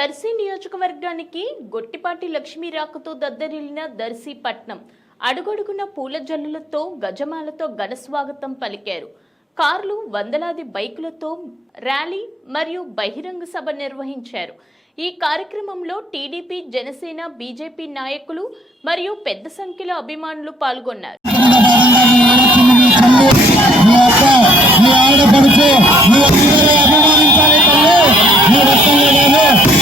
దర్శి నియోజకవర్గానికి గొట్టిపాటి లక్ష్మీ రాకతో దద్దరిల్లిన దర్శి పట్నం అడుగడుగున పూల జల్లులతో గజమాలతో ఘన స్వాగతం పలికారు. కార్లు, వందలాది బైకులతో ర్యాలీ మరియు బహిరంగ సభ నిర్వహించారు. ఈ కార్యక్రమంలో టీడీపీ, జనసేన, బీజేపీ నాయకులు మరియు పెద్ద సంఖ్యలో అభిమానులు పాల్గొన్నారు. అభిమానించాలి.